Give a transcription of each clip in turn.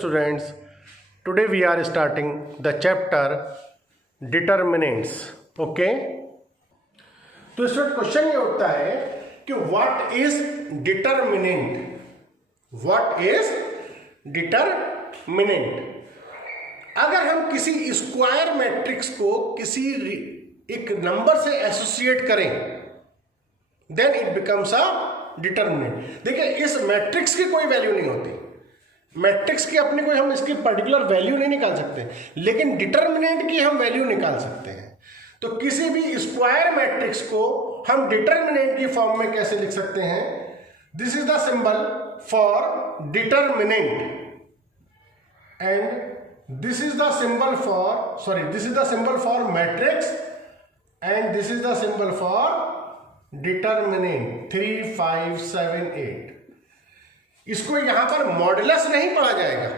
students, today we are starting the chapter determinants. Okay, तो student question ये उठता है कि what is determinant. What is determinant. अगर हम किसी स्क्वायर मैट्रिक्स को किसी एक नंबर से एसोसिएट करें then it becomes a determinant. देखिए, इस मैट्रिक्स की कोई वैल्यू नहीं होती. मैट्रिक्स की अपनी कोई हम इसकी पर्टिकुलर वैल्यू नहीं निकाल सकते, लेकिन डिटरमिनेंट की हम वैल्यू निकाल सकते हैं. तो किसी भी स्क्वायर मैट्रिक्स को हम डिटरमिनेंट की फॉर्म में कैसे लिख सकते हैं? This is the symbol for determinant and this is the symbol for this is the symbol for matrix and this is the symbol for determinant. 3, 5, 7, 8. इसको यहां पर मॉडुलस नहीं पढ़ा जाएगा.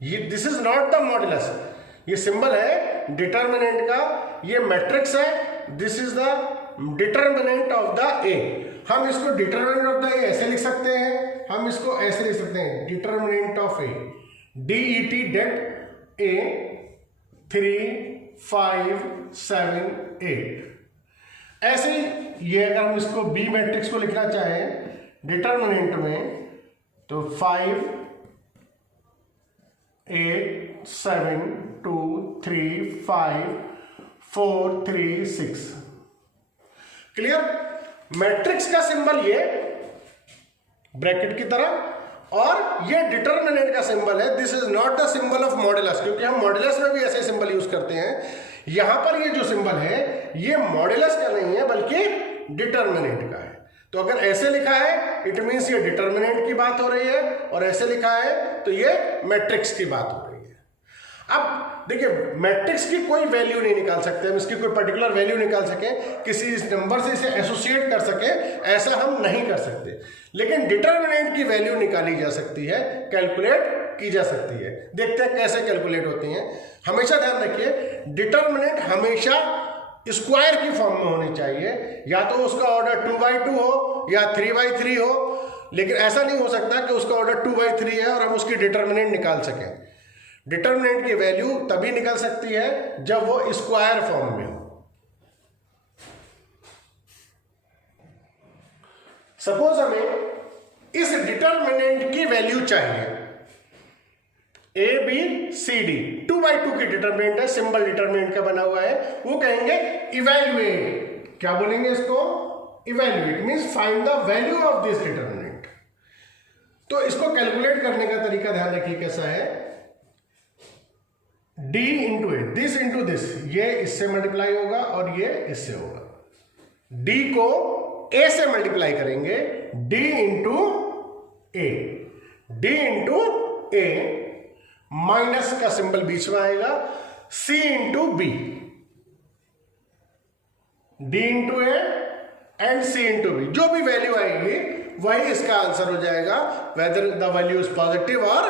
ये this is not the modulus. ये symbol है determinant का, ये मैट्रिक्स है. This is the determinant of the ए. हम इसको डिटरमिनेंट ऑफ द ए ऐसे लिख सकते हैं, हम इसको ऐसे लिख सकते हैं determinant of A. DET det A 3, 5, 7, 8. ऐसे ये अगर हम इसको बी मैट्रिक्स को लिखना चाहें डिटरमिनेंट में तो 5, 8, 7, 2, 3, 5, 4, 3, 6. क्लियर? मैट्रिक्स का सिंबल ये ब्रैकेट की तरह और ये डिटरमिनेंट का सिंबल है. This is not the symbol of modulus, क्योंकि हम मॉडुलस में भी ऐसे सिंबल यूज करते हैं. यहां पर ये जो सिंबल है ये मॉडुलस का नहीं है बल्कि डिटरमिनेंट का है. तो अगर ऐसे लिखा है इट मीन्स ये डिटरमिनेंट की बात हो रही है, और ऐसे लिखा है तो ये मैट्रिक्स की बात हो रही है. अब देखिए, मैट्रिक्स की कोई वैल्यू नहीं निकाल सकते हम, इसकी कोई पर्टिकुलर वैल्यू निकाल सकें, किसी नंबर से इसे एसोसिएट कर सके, ऐसा हम नहीं कर सकते. लेकिन डिटरमिनेंट की वैल्यू निकाली जा सकती है, कैलकुलेट की जा सकती है. देखते हैं कैसे कैलकुलेट होती हैं. हमेशा ध्यान रखिए, डिटरमिनेंट हमेशा स्क्वायर की फॉर्म में होनी चाहिए. या तो उसका ऑर्डर 2/2 हो या 3/3 हो, लेकिन ऐसा नहीं हो सकता कि उसका ऑर्डर 2/3 है और हम उसकी डिटरमिनेंट निकाल सकें. डिटरमिनेंट की वैल्यू तभी निकल सकती है जब वो स्क्वायर फॉर्म में हो. सपोज हमें इस डिटरमिनेंट की वैल्यू चाहिए ABCD. 2/2 की डिटरमिनेंट है, सिंबल डिटरमिनेंट का बना हुआ है. वो कहेंगे इवैल्यूएट. क्या बोलेंगे इसको? Evaluate means find the value of this determinant. तो इसको कैलकुलेट करने का तरीका ध्यान रखिए कैसा है. D into A, this into this, ये इससे मल्टीप्लाई होगा और ये इससे होगा. D को A से मल्टीप्लाई करेंगे, D into A. D into A, minus का सिंबल बीच में आएगा, C into B. D into A and C into B. जो भी वैल्यू आएगी वही इसका आंसर हो जाएगा, whether the value is positive और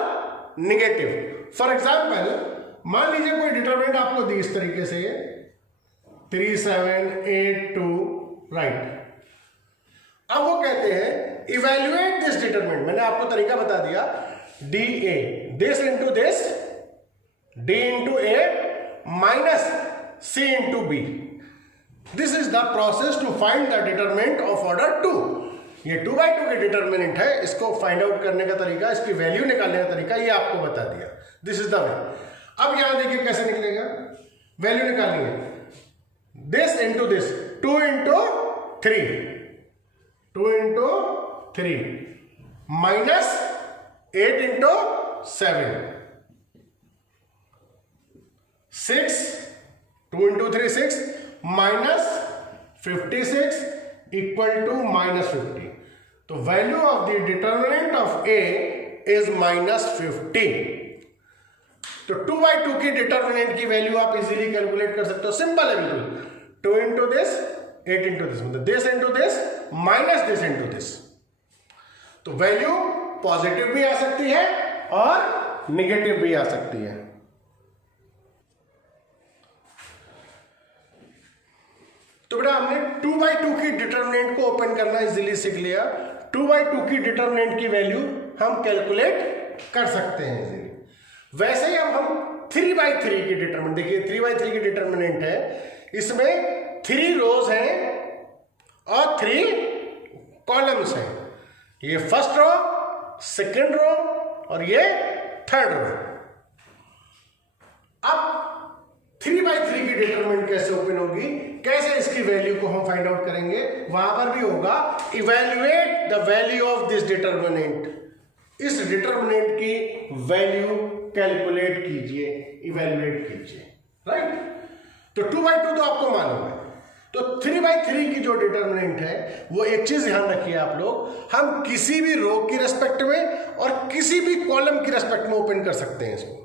निगेटिव. फॉर एग्जाम्पल, मान लीजिए कोई डिटरमिनेंट आपको दी इस तरीके से 3, 7, 8, 2, राइट. अब वो कहते हैं इवैल्यूएट दिस डिटरमिनेंट. मैंने आपको तरीका बता दिया. DA, this into this, D into A minus C into B. This is the process to find the determinant of order 2. ये 2/2 की डिटरमिनेंट है, इसको फाइंड आउट करने का तरीका, इसकी वैल्यू निकालने का तरीका ये आपको बता दिया. This is the way. अब यहां देखिए कैसे निकलेगा. वैल्यू निकालनी है. This into this, 2 into 3, 2 into 3 minus 8 into 7, 6, 2 into 3 6 minus 56 equal to -50. तो value of the determinant of A is -50. तो 2/2 की डिटरमिनेंट की वैल्यू आप इजीली कैलकुलेट कर सकते हो. सिंपल है बिल्कुल. 2 इंटू दिस, 8 इंटू दिस, मतलब this into this minus this into this. तो वैल्यू पॉजिटिव भी आ सकती है और निगेटिव भी आ सकती है. तो बेटा हमने 2/2 की डिटरमिनेंट को ओपन करना इजीली सीख लिया. 2/2 की डिटरमिनेंट की वैल्यू हम कैलकुलेट कर सकते हैं इजीली। वैसे ही अब हम 3/3 की डिटरमिनेंट, देखिए 3/3 की डिटरमिनेंट है, इसमें 3 रोज हैं और 3 कॉलम्स हैं। ये फर्स्ट रो, सेकेंड रो और ये थर्ड रो। अब 3/3 की डिटरमिनेंट कैसे ओपन होगी, कैसे इसकी वैल्यू को हम फाइंड आउट करेंगे, वहां पर भी होगा evaluate the value of this determinant, इस डिटरमिनेंट की वैल्यू कैलकुलेट कीजिए, इवैल्यूएट कीजिए, राइट। तो 2/2 तो आपको मालूम है, तो 3/3 की जो डिटरमिनेंट है वो एक चीज ध्यान रखिए आप लोग, हम किसी भी रो की रेस्पेक्ट में और किसी भी कॉलम की रेस्पेक्ट में ओपन कर सकते हैं इसको।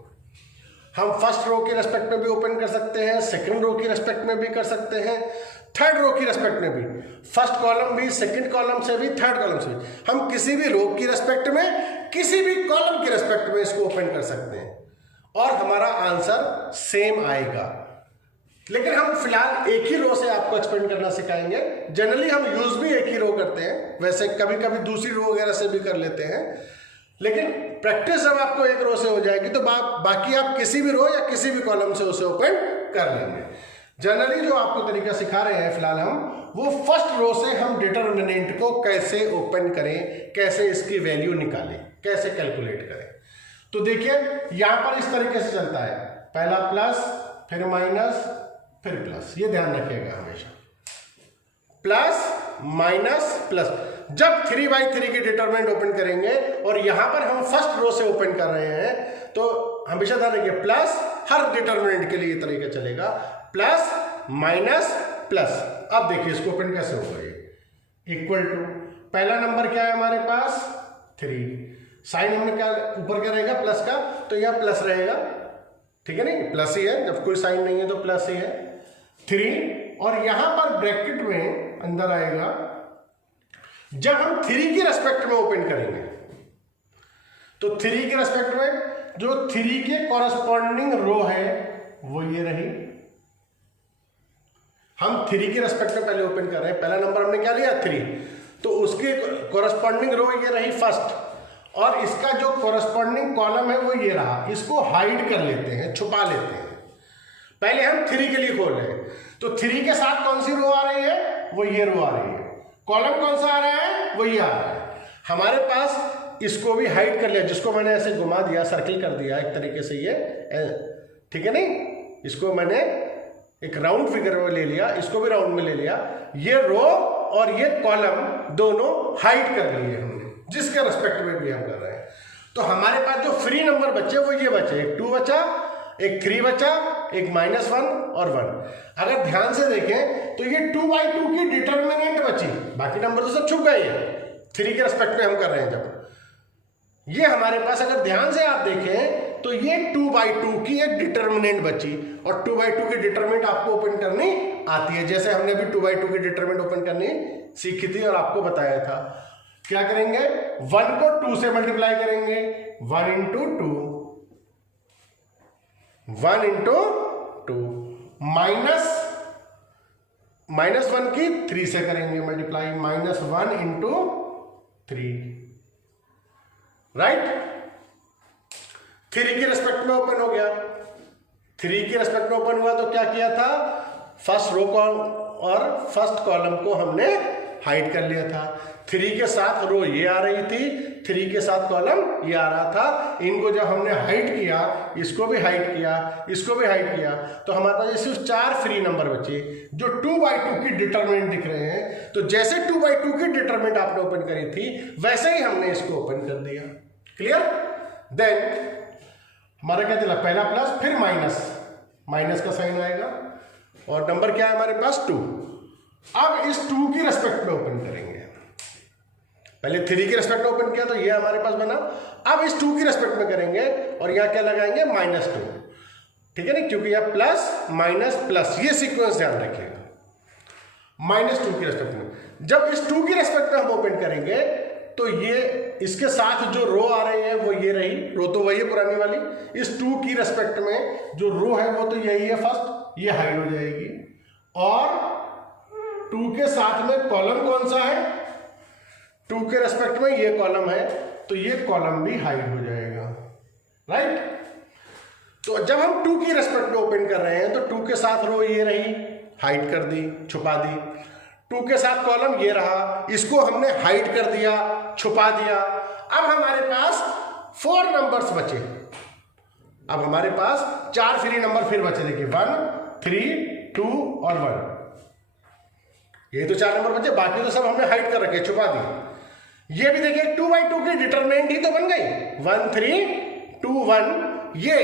हम फर्स्ट रो की रेस्पेक्ट में भी ओपन कर सकते हैं, सेकंड रो की रेस्पेक्ट में भी कर सकते हैं, थर्ड रो की रेस्पेक्ट में भी, फर्स्ट कॉलम भी, सेकंड कॉलम से भी, थर्ड कॉलम से भी, हम किसी भी रो की रेस्पेक्ट में, किसी भी कॉलम की रेस्पेक्ट में इसको ओपन कर सकते हैं और हमारा आंसर सेम आएगा। लेकिन हम फिलहाल एक ही रो से आपको एक्सपेंड करना सिखाएंगे। जनरली हम यूज भी एक ही रो करते हैं, वैसे कभी कभी दूसरी रो वगैरह से भी कर लेते हैं, लेकिन प्रैक्टिस जब आपको एक रो से हो जाएगी तो बाकी आप किसी भी रो या किसी भी कॉलम से उसे ओपन कर लेंगे। जनरली जो आपको तरीका सिखा रहे हैं फिलहाल हम, वो फर्स्ट रो से हम डिटरमिनेंट को कैसे ओपन करें, कैसे इसकी वैल्यू निकालें, कैसे कैलकुलेट करें। तो देखिए यहां पर इस तरीके से चलता है, पहला प्लस, फिर माइनस, फिर प्लस, ये ध्यान रखिएगा हमेशा, प्लस माइनस प्लस। जब 3/3 की डिटरमिनेंट ओपन करेंगे और यहां पर हम फर्स्ट रो से ओपन कर रहे हैं तो हमेशा ध्यान रखिए प्लस, हर डिटरमिनेंट के लिए ये तरीका चलेगा, प्लस माइनस प्लस। अब देखिए इसको ओपन कैसे होगा, ये इक्वल टू, पहला नंबर क्या है हमारे पास 3, साइन हमने क्या ऊपर क्या रहेगा प्लस का, तो यह प्लस रहेगा, ठीक है, नहीं प्लस ही है, जब कोई साइन नहीं है तो प्लस ही है 3, और यहां पर ब्रैकेट में अंदर आएगा, जब हम 3 की रेस्पेक्ट में ओपन करेंगे तो 3 के रेस्पेक्ट में जो 3 के कॉरस्पॉन्डिंग रो है वो ये रही। हम 3 के रेस्पेक्ट में पहले ओपन कर रहे हैं, पहला नंबर हमने क्या लिया 3, तो उसके कॉरस्पॉन्डिंग रो ये रही फर्स्ट, और इसका जो कॉरस्पॉन्डिंग कॉलम है वो ये रहा। इसको हाइड कर लेते हैं, छुपा लेते हैं। पहले हम 3 के लिए खोल रहे हैं, तो 3 के साथ कौन सी रो आ रही है, वो ये रो आ रही है। कॉलम कौन सा आ रहा है, वो ये आ रहा है। हमारे पास इसको भी हाइड कर लिया, जिसको मैंने ऐसे घुमा दिया, सर्किल कर दिया एक तरीके से, ये ठीक है नहीं, इसको मैंने एक राउंड फिगर में ले लिया, इसको भी राउंड में ले लिया। ये रो और ये कॉलम दोनों हाइड कर लिए हमने, जिसके रेस्पेक्ट में भी हम कर रहे हैं। तो हमारे पास जो फ्री नंबर बचे वो ये बचे, एक 2 बचा, एक 3 बचा, एक -1 और 1। अगर ध्यान से देखें तो ये 2/2 की डिटरमिनेंट बची, बाकी नंबर तो सब छुप गए हैं 3 के रेस्पेक्ट में हम कर रहे हैं। जब ये हमारे पास अगर ध्यान से आप देखें तो ये 2/2 की एक डिटरमिनेंट बची, और 2/2 की डिटरमिनेंट आपको ओपन करनी आती है, जैसे हमने भी 2/2 की डिटरमिनेंट ओपन करनी सीखी थी और आपको बताया था। क्या करेंगे, 1 को 2 से मल्टीप्लाई करेंगे, 1 × 2, 1 × 2, -1 की 3 से करेंगे मल्टीप्लाई, -1 × 3, राइट। 3 की रेस्पेक्ट में ओपन हो गया, 3 की रेस्पेक्ट में ओपन हुआ तो क्या किया था, फर्स्ट रो और फर्स्ट कॉलम को हमने हाइड कर लिया था। 3 के साथ रो ये आ रही थी, 3 के साथ कॉलम ये आ रहा था। इनको जब हमने हाइड किया, इसको भी हाइड किया, इसको भी हाइड किया, तो हमारे पास सिर्फ 4 फ्री नंबर बचे जो 2/2 की डिटरमिनेंट दिख रहे हैं। तो जैसे 2/2 की डिटरमिनेंट आपने ओपन करी थी वैसे ही हमने इसको ओपन कर दिया। क्लियर। देन हमारा क्या चला, पहला प्लस, फिर माइनस का साइन आएगा, और नंबर क्या है हमारे पास 2। अब इस 2 की रेस्पेक्ट में ओपन करेंगे, पहले 3 की रेस्पेक्ट में ओपन किया तो ये हमारे पास बना। अब इस 2 की रेस्पेक्ट में करेंगे और यहां क्या लगाएंगे, -2, ठीक है ना, क्योंकि यह प्लस माइनस प्लस, ये सीक्वेंस ध्यान रखिएगा। -2 की रेस्पेक्ट में, जब इस 2 की रेस्पेक्ट में हम ओपन करेंगे तो ये इसके साथ जो रो आ रही है वो ये रही, रो तो वही है पुरानी वाली। इस 2 की रेस्पेक्ट में जो रो है वो तो यही है फर्स्ट, ये हाइड हो जाएगी, और 2 के साथ में कॉलम कौन सा है, 2 के रेस्पेक्ट में ये कॉलम है, तो ये कॉलम भी हाइड हो जाएगा। राइट। तो जब हम 2 की रेस्पेक्ट में ओपन कर रहे हैं तो 2 के साथ रो ये रही, हाइड कर दी, छुपा दी। 2 के साथ कॉलम ये रहा, इसको हमने हाइड कर दिया, छुपा दिया। अब हमारे पास 4 नंबर्स बचे। अब हमारे पास 4 फ्री नंबर फिर बचे, देखिए 1, 3, 2 और 1। ये तो 4 नंबर बचे, बाकी तो सब हमने हाइड कर रखे, छुपा दिए। ये भी देखिए 2/2 की डिटरमिनेंट ही तो बन गई, 1 3 2 1। ये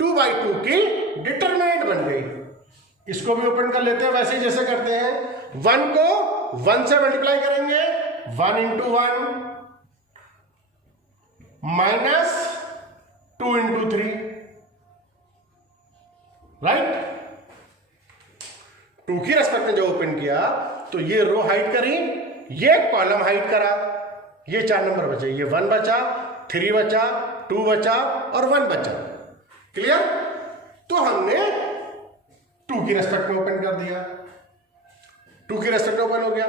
2/2 की डिटरमिनेंट बन गई। इसको भी ओपन कर लेते हैं वैसे ही जैसे करते हैं। 1 को 1 से मल्टीप्लाई करेंगे, 1 × 1 माइनस 2 × 3, राइट। 2 की रेस्पेक्ट में जो ओपन किया तो ये रो हाइड करी, ये कॉलम हाइड करा, ये 4 नंबर बचे। ये 1 बचा, 3 बचा, 2 बचा और 1 बचा। क्लियर। तो हमने 2 की रेस्पेक्ट में ओपन कर दिया, 2 की रेस्पेक्ट में ओपन हो गया।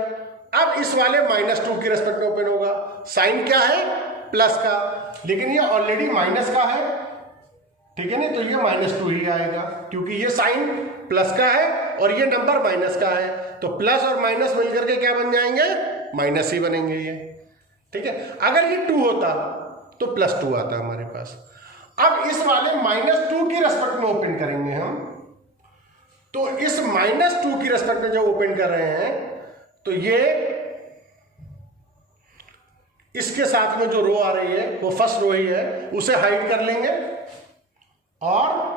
अब इस वाले -2 की रेस्पेक्ट में ओपन होगा। साइन क्या है? प्लस का, लेकिन ये ऑलरेडी माइनस का है, ठीक है ना, तो ये -2 ही आएगा क्योंकि ये साइन प्लस का है और ये नंबर माइनस का है। तो प्लस और माइनस मिलकर के क्या बन जाएंगे? माइनस ही बनेंगे ये, ठीक है। अगर ये 2 होता तो +2 आता हमारे पास। अब इस वाले -2 की रेस्पेक्ट में ओपन करेंगे हम। तो इस -2 की रेस्पेक्ट में जब ओपन कर रहे हैं तो ये इसके साथ में जो रो आ रही है वो फर्स्ट रो ही है, उसे हाइड कर लेंगे और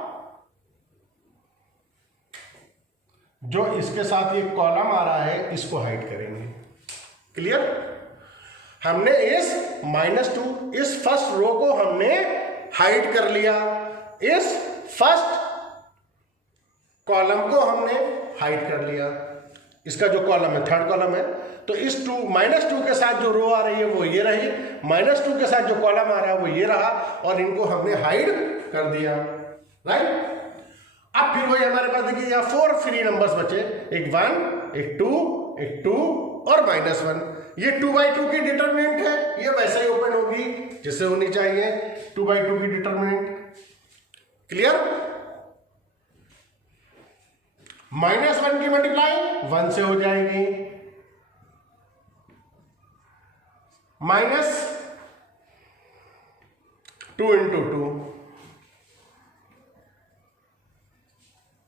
जो इसके साथ ये कॉलम आ रहा है इसको हाइड करेंगे। क्लियर। हमने इस -2 इस फर्स्ट रो को हमने हाइड कर लिया, इस फर्स्ट कॉलम को हमने हाइड कर लिया। इसका जो कॉलम है थर्ड कॉलम है, तो इस -2 के साथ जो रो आ रही है वो ये रही, -2 के साथ जो कॉलम आ रहा है वो ये रहा और इनको हमने हाइड कर दिया, राइट। अब फिर वही हमारे पास देखिए यहाँ 4 फ्री नंबर्स बचे, एक 1, एक 2 और -1। ये 2/2 की डिटरमिनेंट है, ये वैसे ही ओपन होगी जैसे होनी चाहिए, 2/2 की डिटरमिनेंट। क्लियर। -1 की मल्टीप्लाई 1 से हो जाएगी, -2 × 2।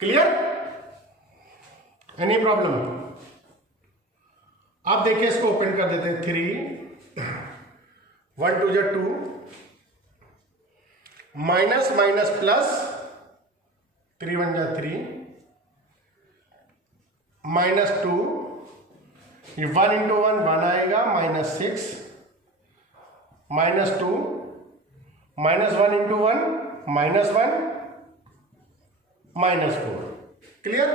क्लियर। Any problem? आप देखिए इसको ओपन कर देते हैं। 3 1 2 2 माइनस माइनस प्लस 3 1 3 -2, ये 1 × 1 1 आएगा, -6 -2 -1 × 1 -1 -4। क्लियर।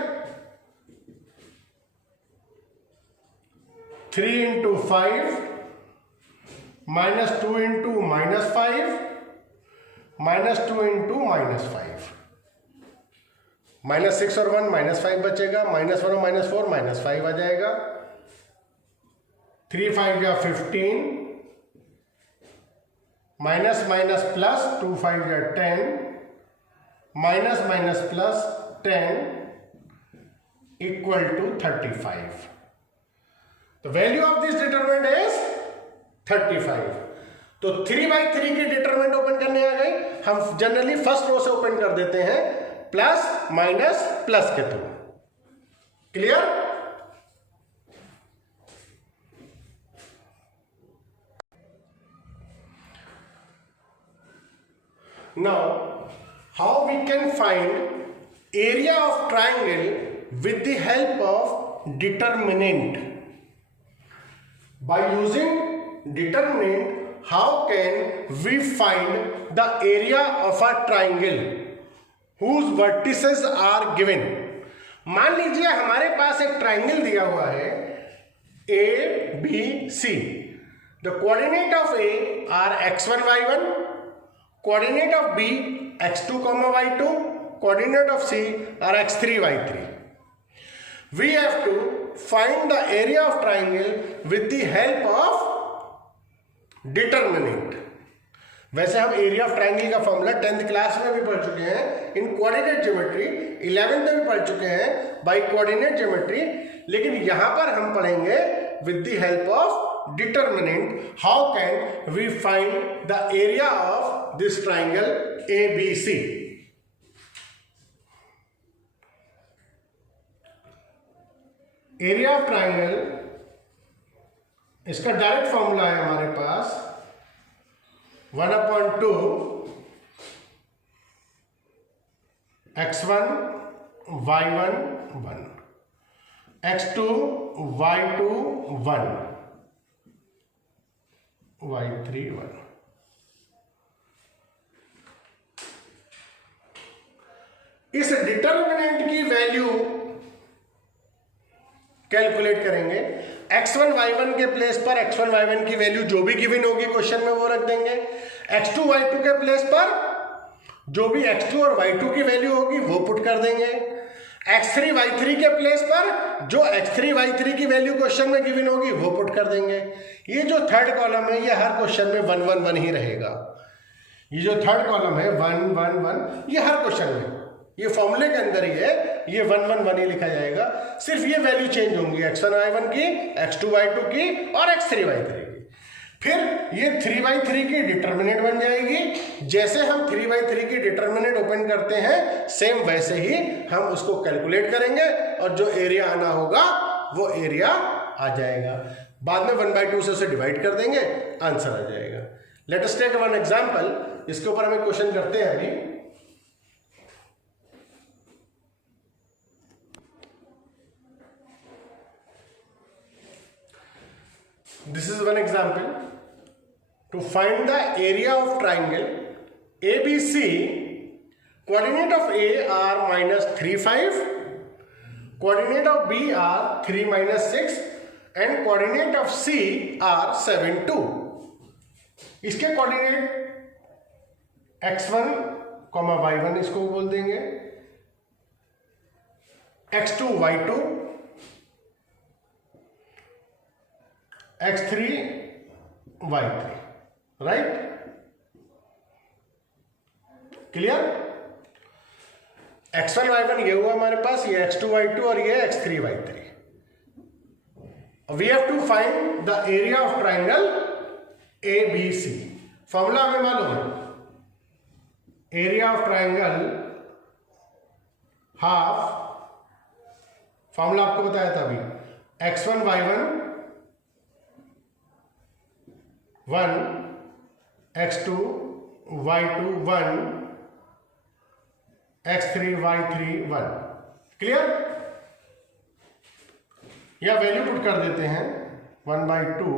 3 × 5 -2 × -5 -2 × -5, -6 और 1 -5 बचेगा, -1 और -4 -5 आ जाएगा। 3 5 या 15, माइनस माइनस प्लस 2 5 या 10, minus minus plus 10 = 35। The value of this determinant is 35। तो 3/3 की डिटरमिनेंट ओपन करने आ गई। हम जनरली फर्स्ट रो से ओपन कर देते हैं, प्लस माइनस प्लस के through. Clear. Now, how we can find area of triangle with the help of determinant? By using determinant, how can we find the area of a triangle whose vertices are given? मान लीजिए हमारे पास एक triangle दिया हुआ है ABC। The coordinate of A are x1 y1, coordinate of B x2, y2, coordinate of C are x3 y3. We have to find the area of triangle with the help of determinant. वैसे हम area of triangle का formula 10th class में भी पढ़ चुके हैं, इन coordinate geometry 11th में भी पढ़ चुके हैं बाय कोऑर्डिनेट ज्योमेट्री, लेकिन यहां पर हम पढ़ेंगे with the help of determinant how can we find the area of this triangle ABC। Area of triangle, इसका डायरेक्ट फॉर्मूला है हमारे पास 1/2 x1 y1 1 x2 y2 1 y3 1। इस डिटरमिनेंट की वैल्यू कैलकुलेट करेंगे। x1 y1 के प्लेस पर x1 y1 की value जो भी गिवन होगी क्वेश्चन में वो रख देंगे। x2 y2 के प्लेस पर जो भी x2 और y2 की वैल्यू होगी वो पुट कर देंगे। x3 y3 के प्लेस पर जो x3 y3 की वैल्यू क्वेश्चन में गिवन होगी वो पुट कर देंगे। ये जो थर्ड कॉलम है ये हर क्वेश्चन में 1 1 1 ही रहेगा। ये जो थर्ड कॉलम है 1 1 1 ये हर क्वेश्चन में, ये फॉर्मूले के अंदर ही है, ये 1 1 1 ही लिखा जाएगा। सिर्फ ये वैल्यू चेंज होंगी x1 y1 की, x2 y2 की और x3 y3 की। फिर ये 3/3 की डिटरमिनेंट बन जाएगी। जैसे हम 3/3 की डिटरमिनेंट ओपन करते हैं सेम वैसे ही हम उसको कैलकुलेट करेंगे और जो एरिया आना होगा वो एरिया आ जाएगा। बाद में 1/2 से उसे डिवाइड कर देंगे, आंसर आ जाएगा। Let us take one example, इसके ऊपर हमें क्वेश्चन करते हैं अभी। This is one example. To find the area of triangle ABC, coordinate of A are -3 5, coordinate of B are 3 -6 and coordinate of C are 7 2। इसके coordinate x1, y1 इसको बोल देंगे, x2 y2, x3 y3, right? Clear? x1 y1 ये हुआ हमारे पास, ये x2 y2 और ये x3 y3। We have to find the area of triangle ABC। Formula हमें मालूम है, area of triangle half, formula आपको बताया था अभी, x1 y1 1 x2 y2 1 x3 y3 1। Clear? या वैल्यू पुट कर देते हैं 1/2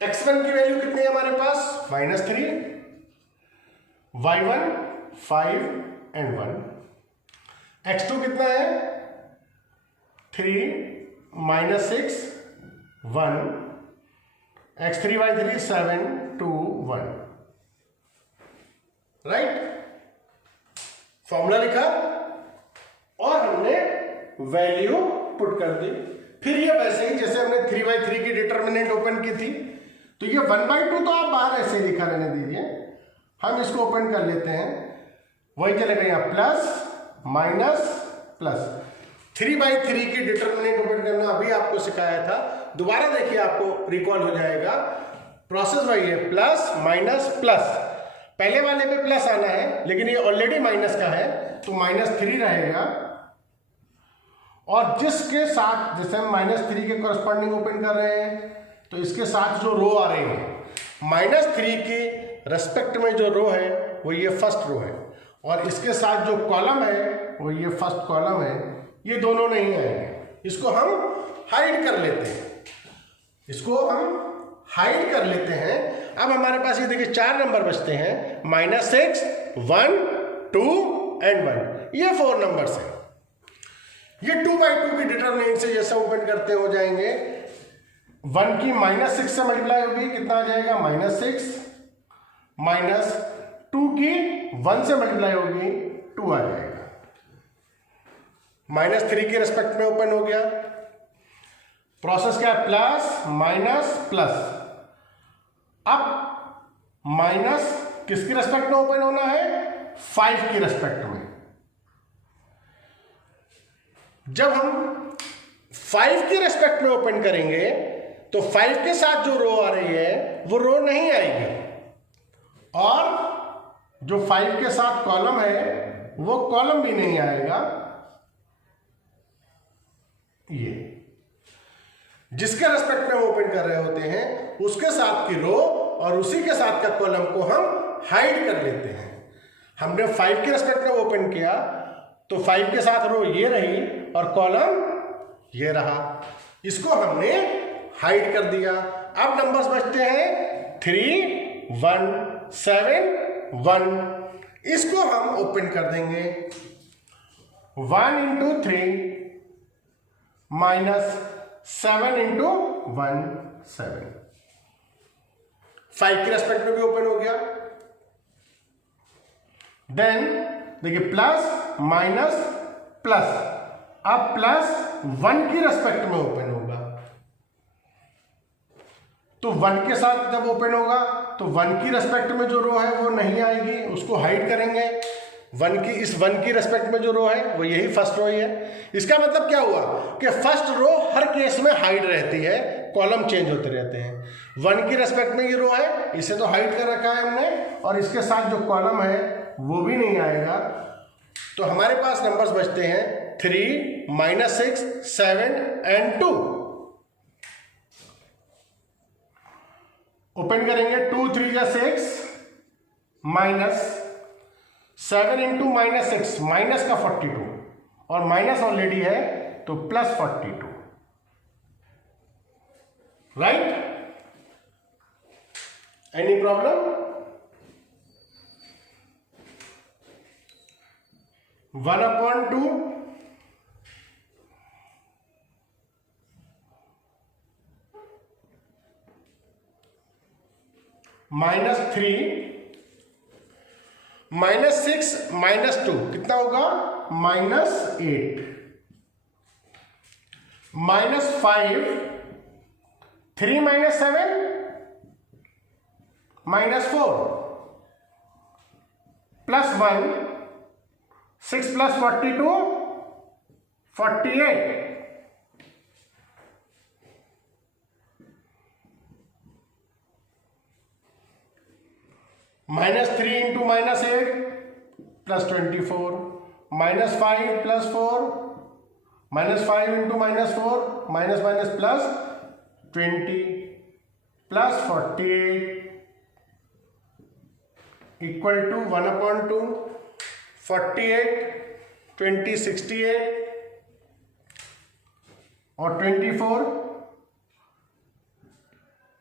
x1 की वैल्यू कितनी है हमारे पास, -3, y1 5 and 1, x2 कितना है 3 -6 1, x3 y3 7 2 1, राइट? फॉर्मूला लिखा और हमने वैल्यू पुट कर दी। फिर ये वैसे ही जैसे हमने 3/3 की डिटरमिनेंट ओपन की थी, तो ये 1/2 तो आप बाहर ऐसे लिखा रहने दीजिए, हम इसको ओपन कर लेते हैं, वही चलेगा यहाँ प्लस माइनस प्लस। 3/3 की डिटरमिनेंट ओपन करना अभी आपको सिखाया था, दोबारा देखिए आपको रिकॉल हो जाएगा। प्रोसेस वही है, प्लस माइनस प्लस। पहले वाले पे प्लस आना है लेकिन ये ऑलरेडी माइनस का है तो -3 रहेगा, और जिसके साथ जैसे हम -3 के कॉरस्पॉन्डिंग ओपन कर रहे हैं तो इसके साथ जो रो आ रही है -3 की रेस्पेक्ट में जो रो है वो ये फर्स्ट रो है, और इसके साथ जो कॉलम है वो ये फर्स्ट कॉलम है, ये दोनों नहीं आएंगे। इसको हम हाइड कर लेते हैं, इसको हम हाइड कर लेते हैं। अब हमारे पास ये देखिए 4 नंबर बचते हैं, -6 1 2 and 1, ये 4 नंबर्स हैं। ये 2/2 की डिटरमिनेंट से जैसे ओपन करते हो जाएंगे, 1 की -6 से मल्टीप्लाई होगी, कितना आ जाएगा -6, माइनस 2 की 1 से मल्टीप्लाई होगी 2 आ जाएगा, -3 के रेस्पेक्ट में ओपन हो गया। प्रोसेस क्या है, प्लस माइनस प्लस। अब माइनस किसकी रेस्पेक्ट में ओपन होना है, 5 की रेस्पेक्ट में। जब हम 5 की रेस्पेक्ट में ओपन करेंगे तो 5 के साथ जो रो आ रही है वो रो नहीं आएगी, और जो 5 के साथ कॉलम है वो कॉलम भी नहीं आएगा। ये जिसके रेस्पेक्ट में हम ओपन कर रहे होते हैं उसके साथ की रो और उसी के साथ का कॉलम को हम हाइड कर लेते हैं। हमने 5 के रेस्पेक्ट में ओपन किया तो 5 के साथ रो ये रही और कॉलम ये रहा, इसको हमने हाइड कर दिया। अब नंबर्स बचते हैं 3 1 7 1। इसको हम ओपन कर देंगे। 1 into 3 माइनस 7 into 1 7। 5 की रेस्पेक्ट में भी ओपन हो गया। देन देखिए प्लस माइनस प्लस, अब प्लस 1 की रेस्पेक्ट में ओपन होगा, तो 1 के साथ जब ओपन होगा तो 1 की रेस्पेक्ट में जो रो है वो नहीं आएगी, उसको हाइड करेंगे। 1 की रेस्पेक्ट में जो रो है वो यही फर्स्ट रो ही है। इसका मतलब क्या हुआ कि फर्स्ट रो हर केस में हाइड रहती है, कॉलम चेंज होते रहते हैं। 1 की रेस्पेक्ट में ये रो है, इसे तो हाइड कर रखा है हमने, और इसके साथ जो कॉलम है वो भी नहीं आएगा। तो हमारे पास नंबर्स बचते हैं 3 -6 7 and 2। ओपन करेंगे 2 3 जा 6 माइनस 7 into -6 माइनस का 42, और माइनस ऑलरेडी है तो प्लस 42, राइट। Any problem? 1/2 -3 -6 -2 कितना होगा, -8 -5 3 -7 -4 +1 6 + 42 48 -3 into -8 +24 -5 + 4 -5 into -4 minus +20 +48 equal to 1/2 48 20 68 और 24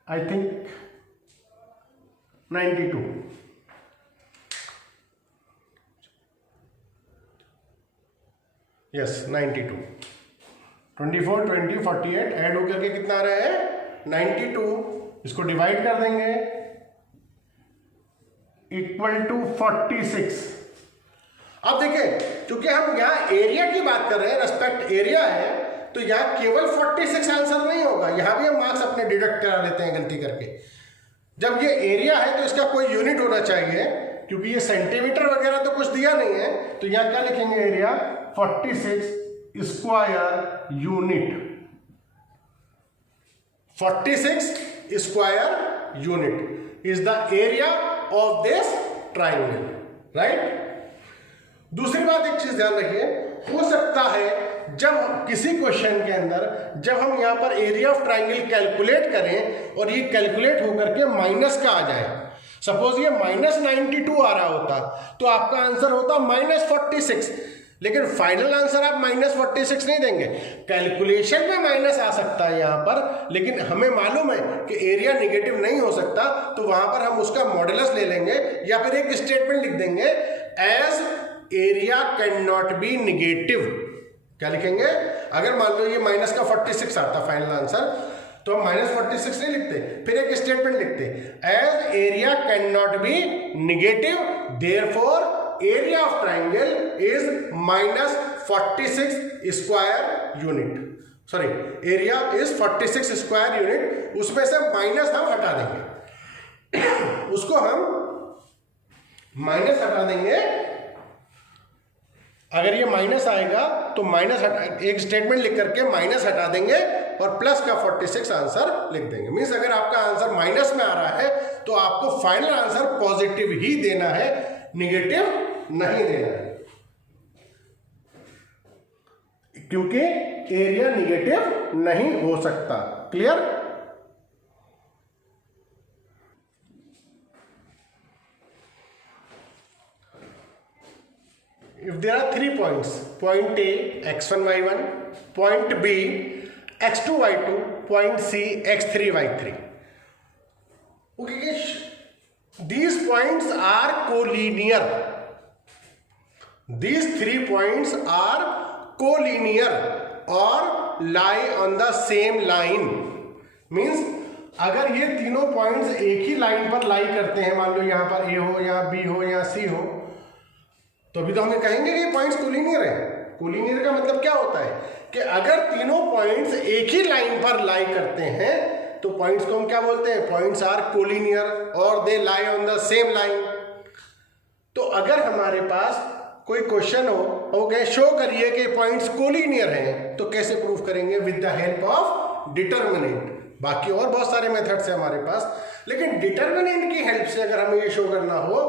I think 92। यस 92। 24 20 48 ऐड होकर के कितना आ रहा है 92। इसको डिवाइड कर देंगे इक्वल टू 46। अब देखिए क्योंकि हम यहाँ एरिया की बात कर रहे हैं, रेस्पेक्ट एरिया है, तो यहाँ केवल 46 आंसर नहीं होगा, यहाँ भी हम मार्क्स अपने डिडक्ट करा लेते हैं गलती करके। जब ये एरिया है तो इसका कोई यूनिट होना चाहिए, क्योंकि ये सेंटीमीटर वगैरह तो कुछ दिया नहीं है, तो यहाँ क्या लिखेंगे area 46 square unit. 46 square unit is the area of this triangle, right. दूसरी बात एक चीज ध्यान रखिए, हो सकता है जब किसी क्वेश्चन के अंदर जब हम यहां पर एरिया ऑफ ट्राइंगल कैलकुलेट करें और ये कैलकुलेट होकर के माइनस का आ जाए, सपोज ये -92 आ रहा होता तो आपका आंसर होता -46, लेकिन फाइनल आंसर आप -46 नहीं देंगे, कैलकुलेशन में माइनस आ सकता है यहां पर, लेकिन हमें मालूम है कि एरिया नेगेटिव नहीं हो सकता, तो वहां पर हम उसका मॉडुलस ले लेंगे या फिर एक स्टेटमेंट लिख देंगे as area can not be negative. क्या लिखेंगे, अगर मान लो ये माइनस का 46 आता फाइनल आंसर, तो हम -46 नहीं लिखते, फिर एक स्टेटमेंट लिखते as area can not be negative, therefore area of triangle is -46 square unit. Sorry area is 46 square unit, उसमें से माइनस हम हटा देंगे उसको हम माइनस हटा देंगे। अगर ये माइनस आएगा तो माइनस एक स्टेटमेंट लिख करके माइनस हटा देंगे और प्लस का 46 आंसर लिख देंगे। मीन्स अगर आपका आंसर माइनस में आ रहा है तो आपको फाइनल आंसर पॉजिटिव ही देना है, निगेटिव नहीं देना है, क्योंकि एरिया निगेटिव नहीं हो सकता। Clear? If there are 3 points, point A x1 y1, point B x2 y2, point C x3 y3. Okay, these points are collinear. These 3 points are collinear or lie on the same line. Means अगर ये तीनों points एक ही line पर लाई करते हैं, मान लो यहाँ पर A हो, यहाँ B हो, यहाँ C हो, तो अभी तो हमें कहेंगे कि ये पॉइंट्स कोलिनियर है। कोलिनियर का मतलब क्या होता है कि अगर तीनों पॉइंट्स एक ही लाइन पर लाई करते हैं तो पॉइंट्स को हम क्या बोलते हैं? पॉइंट्स आर कोलिनियर और they lie on the same line. तो अगर हमारे पास कोई क्वेश्चन हो, ओके शो करिए कि पॉइंट्स कोलिनियर हैं, तो कैसे प्रूफ करेंगे? With the help of determinant. बाकी और बहुत सारे मेथड्स हैं हमारे पास, लेकिन डिटर्मिनेंट की हेल्प से अगर हमें ये शो करना हो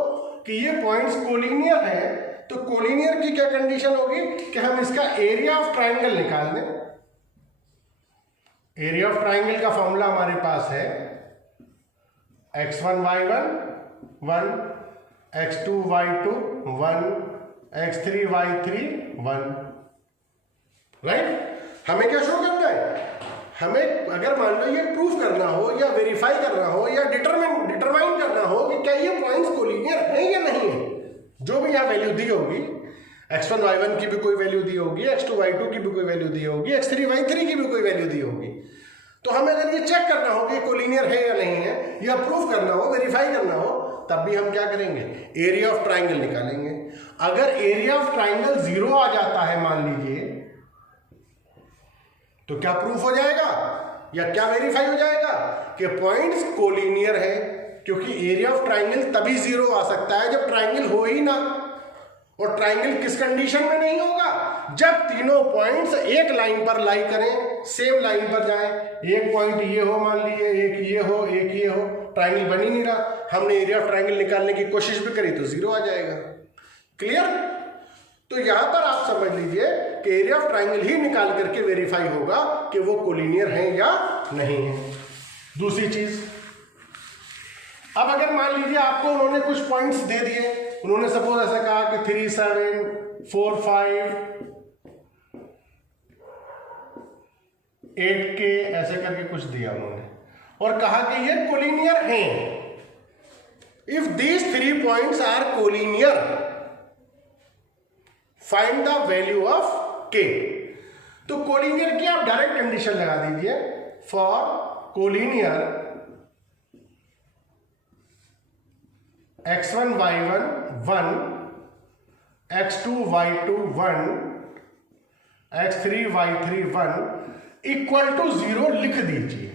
कि ये पॉइंट्स कोलिनियर हैं, तो कोलिनियर की क्या कंडीशन होगी कि हम इसका एरिया ऑफ ट्राइंगल निकाल दें। एरिया ऑफ ट्राइंगल का फॉर्मूला हमारे पास है x1 y1 1, x2 y2 1, x3 y3 1। Right? हमें क्या शो करना है? हमें अगर मान लो ये प्रूफ करना हो या वेरीफाई करना हो या डिटरमाइन करना हो कि क्या ये पॉइंट्स कोलिनियर हैं या नहीं है, जो भी यहाँ वैल्यू दी होगी, x1 y1 की भी कोई वैल्यू दी होगी, x2 y2 की भी कोई वैल्यू दी होगी, x3 y3 की भी कोई वैल्यू दी होगी, तो हमें अगर ये चेक करना हो कि कोलिनियर है या नहीं है, या प्रूफ करना हो, वेरीफाई करना हो, तब भी हम क्या करेंगे? एरिया ऑफ ट्राइंगल निकालेंगे। अगर एरिया ऑफ ट्राइंगल 0 आ जाता है मान लीजिए, तो क्या प्रूफ हो जाएगा या क्या वेरीफाई हो जाएगा कि पॉइंट्स कोलिनियर है? क्योंकि एरिया ऑफ ट्राइंगल तभी 0 आ सकता है जब ट्राइंगल हो ही ना। और ट्राइंगल किस कंडीशन में नहीं होगा? जब तीनों पॉइंट्स एक लाइन पर लाई करें, सेम लाइन पर जाएं। एक पॉइंट ये हो मान लीजिए, एक ये हो, एक ये हो, ट्राइंगल बन ही नहीं रहा, हमने एरिया ऑफ ट्राइंगल निकालने की कोशिश भी करी तो 0 आ जाएगा। क्लियर? तो यहां पर आप समझ लीजिए कि एरिया ऑफ ट्राइंगल ही निकाल करके वेरीफाई होगा कि वो कोलिनियर है या नहीं है। दूसरी चीज, अब अगर मान लीजिए आपको उन्होंने कुछ पॉइंट्स दे दिए, उन्होंने सपोज ऐसा कहा कि 3 7 4 5 8K ऐसे करके कुछ दिया उन्होंने और कहा कि ये कोलिनियर हैं। If these 3 points are collinear, find the value of K। तो कोलिनियर की आप डायरेक्ट कंडीशन लगा दीजिए, for collinear x1 y1 1, x2 y2 1, x3 y3 1 equal to 0 लिख दीजिए।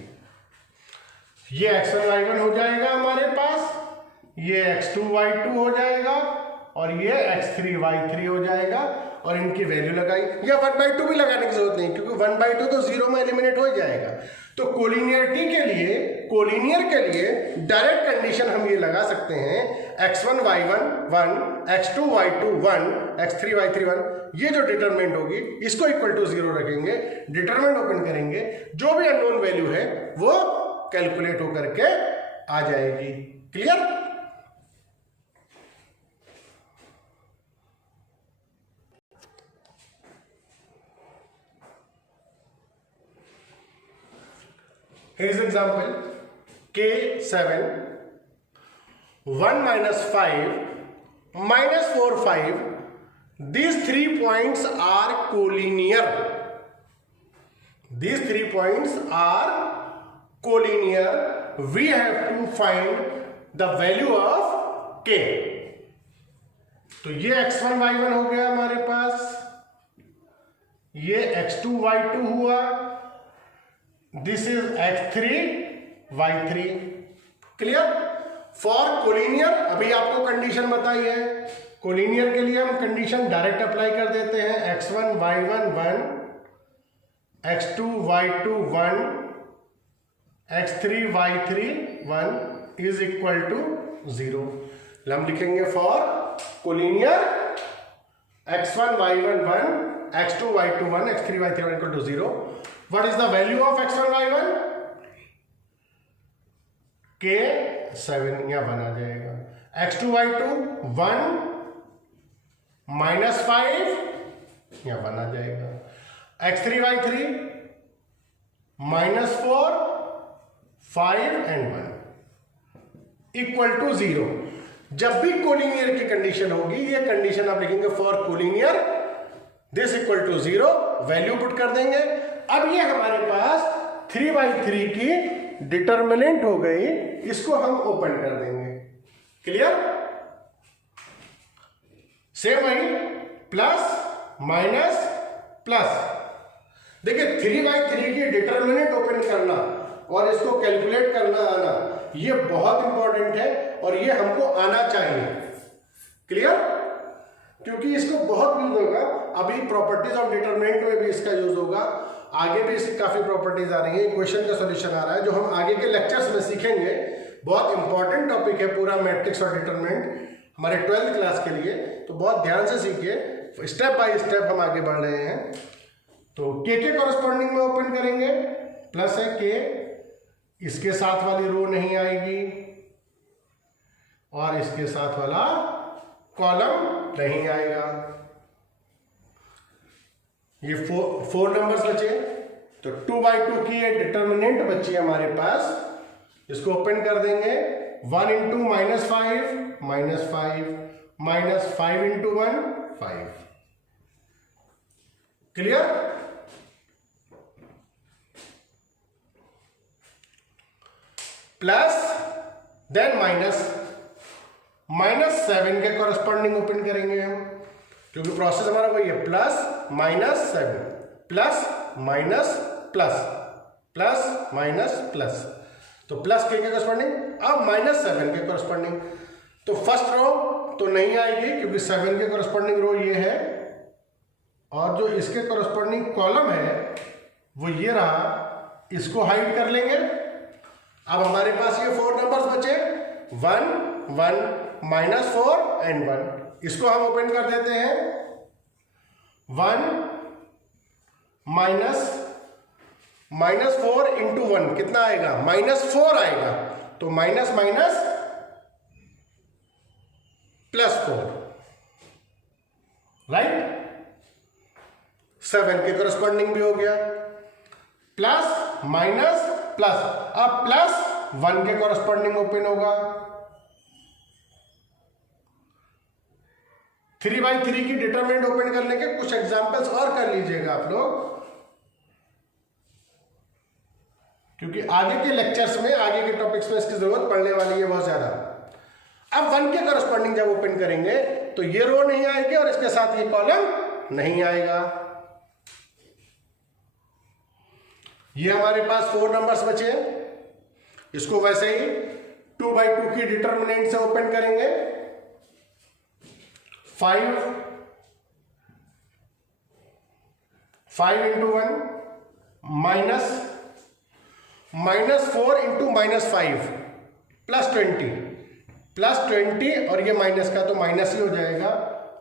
ये x1 y1 हो जाएगा हमारे पास, ये x2 y2 हो जाएगा और ये x3 y3 हो जाएगा, और इनकी वैल्यू लगाई, या 1/2 भी लगाने की जरूरत नहीं क्योंकि 1/2 तो 0 में एलिमिनेट हो जाएगा। तो कोलिनियरिटी के लिए, कोलिनियर के लिए डायरेक्ट कंडीशन हम ये लगा सकते हैं x1 y1 1, x2 y2 1, x3 y3 1। ये जो डिटरमिनेंट होगी इसको इक्वल टू 0 रखेंगे, डिटरमिनेंट ओपन करेंगे, जो भी अननोन वैल्यू है वो कैलकुलेट होकर के आ जाएगी। Clear? Here's an example, K7 1 minus 5 minus 4 5, these 3 points are collinear. These 3 points are collinear. We have to find the value of K. तो ये x1 y1 हो गया हमारे पास, ये x2 y2 हुआ, this is x3 y3। Clear. For collinear अभी आपको condition बताई है, कोलिनियर के लिए हम कंडीशन डायरेक्ट अप्लाई कर देते हैं। x1 y1 1, x2 y2 1, x3 y3 1 is equal to 0। हम लिखेंगे for collinear x1 y1 1, x2 y2 1, x3 y3 1 equal to 0। What is the value of x1 y1? k 7 या 1 आ जाएगा। x2 y2 1 -5 या 1 आ जाएगा। x3 y3 -4 5 and 1 equal to 0। जब भी collinear की condition होगी, ये कंडीशन आप लिखेंगे for collinear this equal to 0, value put कर देंगे। अब ये हमारे पास 3/3 की डिटर्मिनेंट हो गई, इसको हम ओपन कर देंगे। क्लियर। सेम वही प्लस माइनस प्लस। देखिए 3/3 की डिटर्मिनेंट ओपन करना और इसको कैलकुलेट करना आना, ये बहुत इंपॉर्टेंट है और ये हमको आना चाहिए। क्लियर। क्योंकि इसको बहुत यूज होगा, अभी प्रॉपर्टीज ऑफ डिटर्मिनेंट में भी इसका यूज होगा, आगे भी इसकी काफी प्रॉपर्टीज आ रही है। क्वेश्चन का सॉल्यूशन आ रहा है जो हम आगे के लेक्चर्स में सीखेंगे। बहुत इंपॉर्टेंट टॉपिक है पूरा मैट्रिक्स और डिटर्मिनेंट हमारे 12th क्लास के लिए, तो बहुत ध्यान से सीखिए। स्टेप बाय स्टेप हम आगे बढ़ रहे हैं। तो के कॉरेस्पॉन्डिंग में ओपन करेंगे, प्लस है के, इसके साथ वाली रो नहीं आएगी और इसके साथ वाला कॉलम नहीं आएगा। ये 4 नंबर्स बचे, तो 2/2 की ये डिटर्मिनेंट बची हमारे पास। इसको ओपन कर देंगे। 1 into -5 -5 -5 into 1 5। Clear. Plus then -7 के कॉरेस्पॉन्डिंग ओपन करेंगे हम, क्योंकि प्रोसेस हमारा वही है, plus -7 plus minus plus plus minus plus. तो प्लस के कॉरेस्पॉन्डिंग, अब -7 के कॉरेस्पॉन्डिंग। तो फर्स्ट रो तो नहीं आएगी क्योंकि 7 के कॉरेस्पॉन्डिंग रो ये है, और जो इसके कॉरेस्पॉन्डिंग कॉलम है वो ये रहा, इसको हाइड कर लेंगे। अब हमारे पास ये 4 नंबर्स बचे, 1 1 -4 एंड 1। इसको हम ओपन कर देते हैं। 1 -4 इंटू 1 कितना आएगा? -4 आएगा। तो माइनस माइनस +4, राइट। 7 के करस्पॉन्डिंग भी हो गया, प्लस माइनस प्लस। अब +1 के करस्पॉन्डिंग ओपन होगा। 3/3 की डिटरमिनेंट ओपन करने के कुछ एग्जांपल्स और कर लीजिएगा आप लोग, क्योंकि आगे के लेक्चर्स में, आगे के टॉपिक्स में इसकी जरूरत पड़ने वाली है बहुत ज्यादा। अब 1 के करस्पॉन्डिंग जब ओपन करेंगे तो ये रो नहीं आएगी और इसके साथ ये कॉलम नहीं आएगा। ये हमारे पास 4 नंबर्स बचे, इसको वैसे ही 2/2 की डिटरमिनेंट से ओपन करेंगे। 5 इंटू 1 -4 इंटू -5 +20 और ये माइनस का तो माइनस ही हो जाएगा,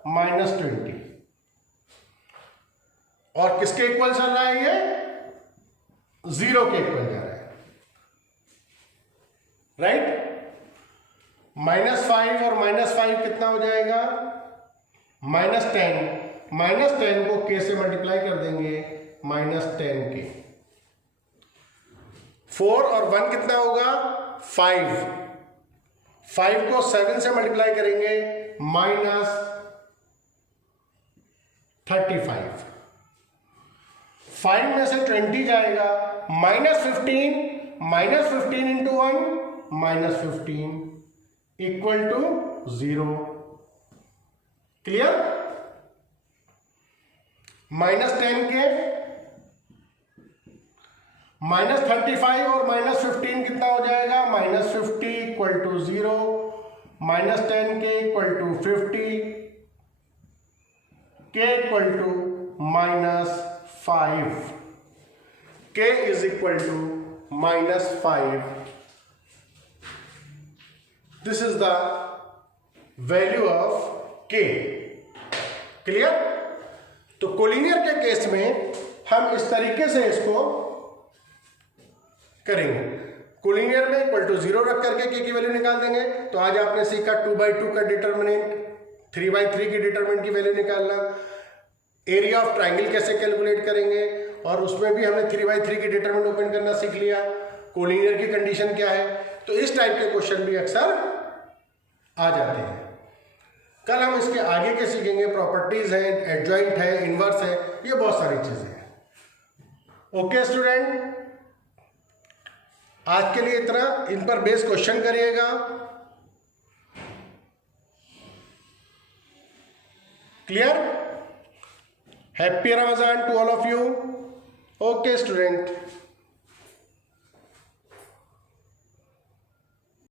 -20। और किसके इक्वल चल रहा है? ये 0 के इक्वल जा रहा है, राइट। -5 और -5 कितना हो जाएगा? -10। -10 को k से मल्टीप्लाई कर देंगे, -10 के। 4 और 1 कितना होगा? 5। 5 को 7 से मल्टीप्लाई करेंगे, -35। 5 में से 20 जाएगा, -15 इंटू 1 -15 इक्वल टू 0। क्लियर। -10 के -35 और -15 कितना हो जाएगा? -50 equal to 0, -10k equal to 50, k equal to -5, k is equal to -5. This is the value of k. Clear? तो कोलिनियर के केस में हम इस तरीके से इसको करेंगे. कोलिनियर में इक्वल टू 0 रख करके k की वैल्यू निकाल देंगे. तो आज आपने सीखा 2/2 का डिटर्मिनेंट, 3/3 की डिटर्मिनेंट की वैल्यू निकालना, एरिया ऑफ ट्राइंगल कैसे कैलकुलेट करेंगे, और उसमें भी हमने 3/3 की डिटर्मिनेंट ओपन करना सीख लिया. कोलिनियर की कंडीशन क्या है. तो इस टाइप के क्वेश्चन भी अक्सर आ जाते हैं. कल हम इसके आगे के सीखेंगे. प्रॉपर्टीज है, एडजॉइंट है, इनवर्स है, ये बहुत सारी चीजें हैं. ओके स्टूडेंट, आज के लिए इतना. इन पर बेस क्वेश्चन करिएगा. Clear? Happy Ramzan to all of you. Okay student.